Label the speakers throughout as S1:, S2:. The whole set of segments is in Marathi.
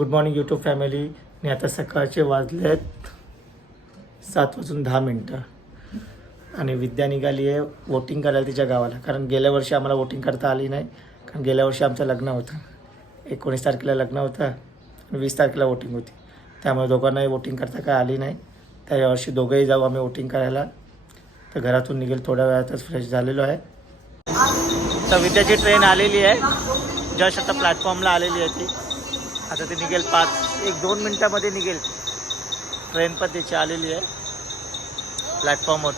S1: गुड मॉर्निंग यूट्यूब फॅमिली मी आता सकाळचे वाजले आहेत. सात वाजून दहा मिनटं. आणि विद्या निघाली आहे. वोटिंग करायला तिच्या गावाला. कारण गेल्या वर्षी आम्हाला वोटिंग करता आली नाही. कारण गेल्या वर्षी आमचं लग्न होतं. एकोणीस तारखेला लग्न होतं. आणि वीस तारखेला वोटिंग होती. त्यामुळे दोघांनाही वोटिंग करता काय आली नाही. त्या यावर्षी दोघंही जाऊ आम्ही वोटिंग करायला. तर घरातून निघेल थोड्या वेळातच फ्रेश झालेलो आहे. तर विद्याची ट्रेन आलेली आहे. जस्ट आता प्लॅटफॉर्मला आलेली आहे ती. आता ते निघेल पाच एक दोन मिनटामध्ये निघेल. ट्रेन पण त्याची आलेली आहे. प्लॅटफॉर्मवर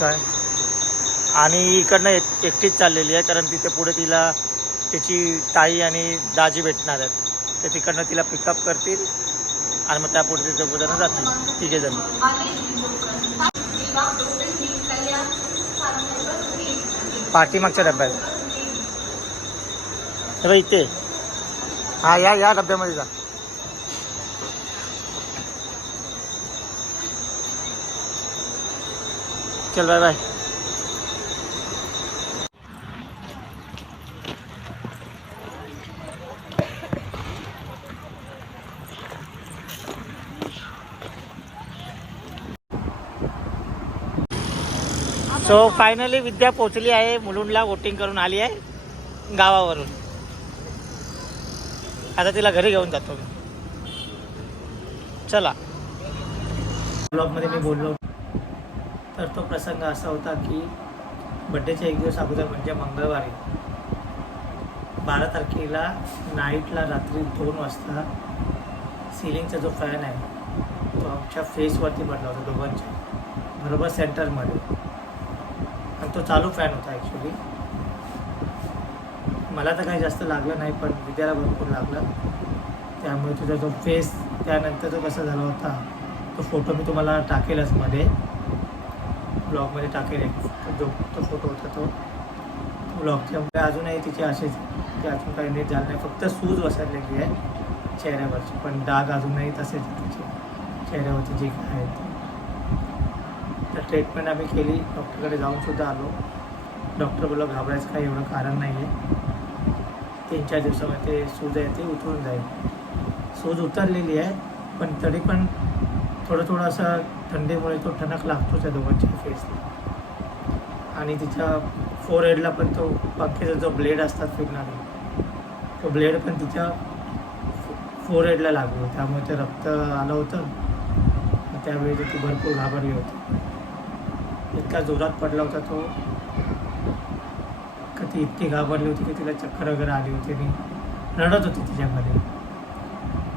S1: काय? आणि इकडनं एक एकटीच चाललेली आहे कारण तिथे पुढे तिला तिची ताई आणि दाजी भेटणार आहेत. तर तिकडनं तिला पिकअप करतील आणि मग त्यापुढे ते दोघं जातील. तिघे जण. पाठीमागच्या डब्यात. हे बघ इथे. हा या या डब्यामध्ये जा. चल bye bye. So finally Vidya पोचली आहे मुलुंडला वोटिंग करून आली आहे गावावरून. आता तिला घरी घेऊन जातो मी. चला. ब्लॉगमध्ये मी बोललो. तर तो प्रसंग असा होता की बड्डेच्या एक दिवस अगोदर म्हणजे मंगळवारी. बारा तारखेला नाईटला रात्री दोन वाजता सिलिंगचा जो फॅन आहे तो आमच्या फेसवरती पडला होता दोघांच्या. बरोबर सेंटरमध्ये आणि तो चालू फॅन होता ॲक्च्युली मला तर काही जास्त लागलं नाही पण विद्याला भरपूर लागलं. त्यामुळे तुझा जो फेस त्यानंतर तो कसा झाला होता तो फोटो मी तुम्हाला टाकेलच मध्ये. ब्लॉगमध्ये टाकेल एक जो तो फोटो होता तो. ब्लॉगच्यामुळे अजूनही तिचे असेच ते अजून काही नीट झालं नाही. फक्त सूज वसरलेली आहे चेहऱ्यावरची पण डाग अजूनही तसेच तिचे. चेहऱ्यावरती जे काय आहे तर ट्रीटमेंट आम्ही केली. डॉक्टरकडे जाऊनसुद्धा आलो. डॉक्टर बोलला घाबरायचं काही एवढं कारण नाही आहे तीन चार दिवसामध्ये ते सूज आहे ते उतरून जाईल. सूज उतरलेली आहे पण तरी पण थोडं थोडं असं थंडीमुळे तो ठणक लागतो त्या दोघांच्या फेसला आणि तिच्या फोर हेडला पण तो पंखेचा जो ब्लेड असतात फिरणारे तो ब्लेड पण तिच्या फोर हेडला लागलो त्यामुळे ते रक्त आलं होतं. त्यावेळी ती भरपूर घाबरली होती. इतका जोरात पडला होता तो. ती इतकी घाबरली होती की तिला चक्कर वगैरे आली होती आणि रडत होती तिच्यामध्ये.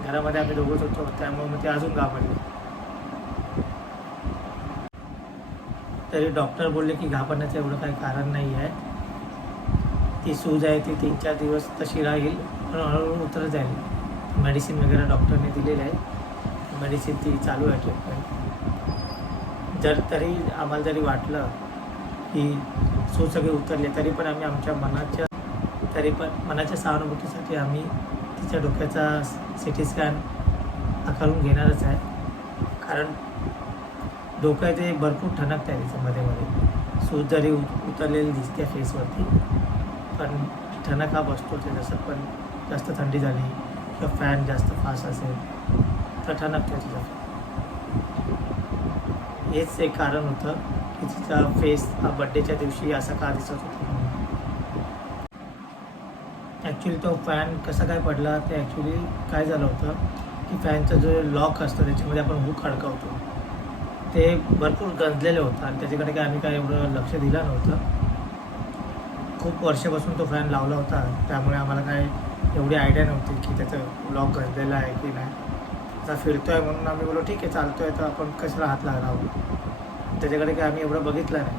S1: घरामध्ये आम्ही दोघंच होतो त्यामुळे मग ती अजून घाबरली. तरी डॉक्टर बोलले की घाबरण्याचं एवढं काही कारण नाही आहे. ती सूज आहे ती तीन चार दिवस तशी राहील पण हळूहळू उतरत जाईल. मेडिसिन वगैरे डॉक्टरने दिलेलं आहे. मेडिसिन ती चालू आहे ट्रीटमेंट जर तरी आम्हाला जरी वाटलं की सो सगळे उतरले तरी पण आम्ही आमच्या मनाच्या तरी पण मनाच्या सहानुभूतीसाठी आम्ही तिच्या डोक्याचा सी टी स्कॅन आकारून घेणारच आहे. कारण डोकं आहे ते भरपूर ठणकत आहे तिचं मध्ये मध्ये. सूज जरी उतरलेली दिसते फेसवरती पण ठणक हा बसतो ते जसं पण जास्त थंडी झाली किंवा फॅन जास्त फास्ट असेल तर ठणकतो तिचा. हेच एक कारण होतं. तिचा फेस हा बड्डेच्या दिवशी असा का दिसत होता? ॲक्च्युली तो फॅन कसा काय पडला ते ॲक्च्युली काय झालं होतं की फॅनचं जो लॉक असतं त्याच्यामध्ये आपण हुक अडकवतो. ते भरपूर गंजलेलं होतं आणि त्याच्याकडे काय आम्ही काय एवढं लक्ष दिलं नव्हतं. खूप वर्षापासून तो फॅन लावला होता. त्यामुळे आम्हाला काय एवढी आयडिया नव्हती की त्याचं लॉक गंजलेलं आहे की नाही. आता फिरतो आहे म्हणून आम्ही बोलो ठीक आहे चालतो आहे तर आपण कशाला हात लागला त्याच्याकडे काय आम्ही एवढं बघितलं नाही.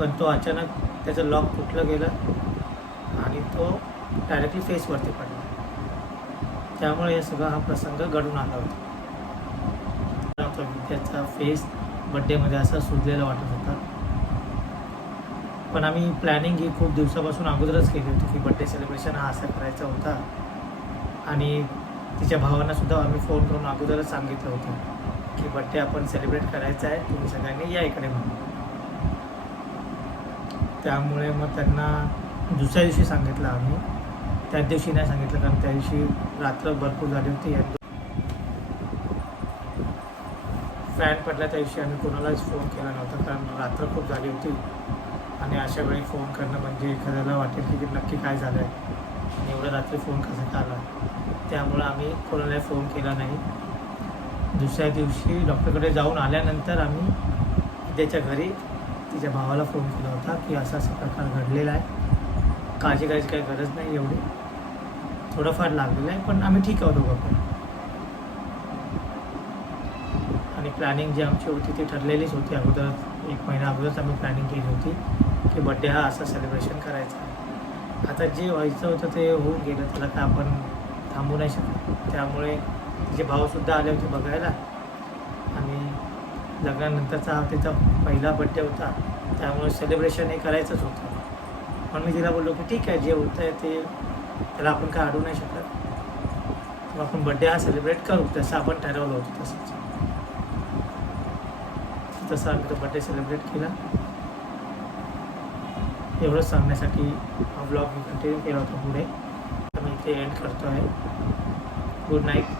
S1: पण तो अचानक त्याचं लॉक फुटलं गेलं आणि तो डायरेक्टली फेसवरती पडला. त्यामुळे हे सगळा हा प्रसंग घडून आला होता. त्याचा फेस बड्डेमध्ये असा सुजलेला वाटत होता. पण आम्ही प्लॅनिंग ही खूप दिवसापासून अगोदरच केली होती की बड्डे सेलिब्रेशन हा असा करायचा होता. आणि तिच्या भावांनासुद्धा आम्ही फोन करून अगोदरच सांगितलं होतं. की बड्डे आपण सेलिब्रेट करायचा आहे तुम्ही सगळ्यांनी या इकडे म्हणून. त्यामुळे मग त्यांना दुसऱ्या दिवशी सांगितलं आम्ही. त्याच दिवशी नाही सांगितलं कारण त्या दिवशी रात्र भरपूर झाली होती. या फॅन पडल्या त्या दिवशी आम्ही कोणालाच फोन केला नव्हता कारण रात्र खूप झाली होती. आणि अशा वेळी फोन करणं म्हणजे एखाद्याला वाटेल की नक्की काय झालं आहे आणि एवढं रात्री फोन कसा आला त्यामुळं आम्ही कोणालाही फोन केला नाही. दुसऱ्या दिवशी डॉक्टरकडे जाऊन आल्यानंतर आम्ही त्याच्या घरी तिच्या भावाला फोन केला होता की असा असा प्रकार घडलेला आहे. काळजी करायची काही गरज नाही एवढी. थोडंफार लागलेलं आहे पण आम्ही ठीक आहोत दोघं पण. आणि प्लॅनिंग जी आमची होती ती ठरलेलीच होती. अगोदर एक महिना अगोदरच आम्ही प्लॅनिंग केली होती की बड्डे हा असा सेलिब्रेशन करायचा आहे. आता जे व्हायचं होतं ते होऊन गेलं त्याला तर आपण थांबू नाही शकत. त्यामुळे तिचे भाऊसुद्धा आले होते बघायला. आणि लग्नानंतरचा हा तिचा पहिला बड्डे होता. त्यामुळे सेलिब्रेशन हे करायचंच होतं. पण मी तिला बोललो की ठीक आहे जे होतं आहे ते त्याला आपण काय अडू नाही शकत. मग आपण बड्डे हा सेलिब्रेट करू. तसं आपण ठरवलं होतं तसंच. तसं आम्ही तो बड्डे सेलिब्रेट केला. एवढंच सांगण्यासाठी हा ब्लॉग मी कंटिन्यू केला होता पुढे. मी इथे एंड करतो आहे गुड नाईट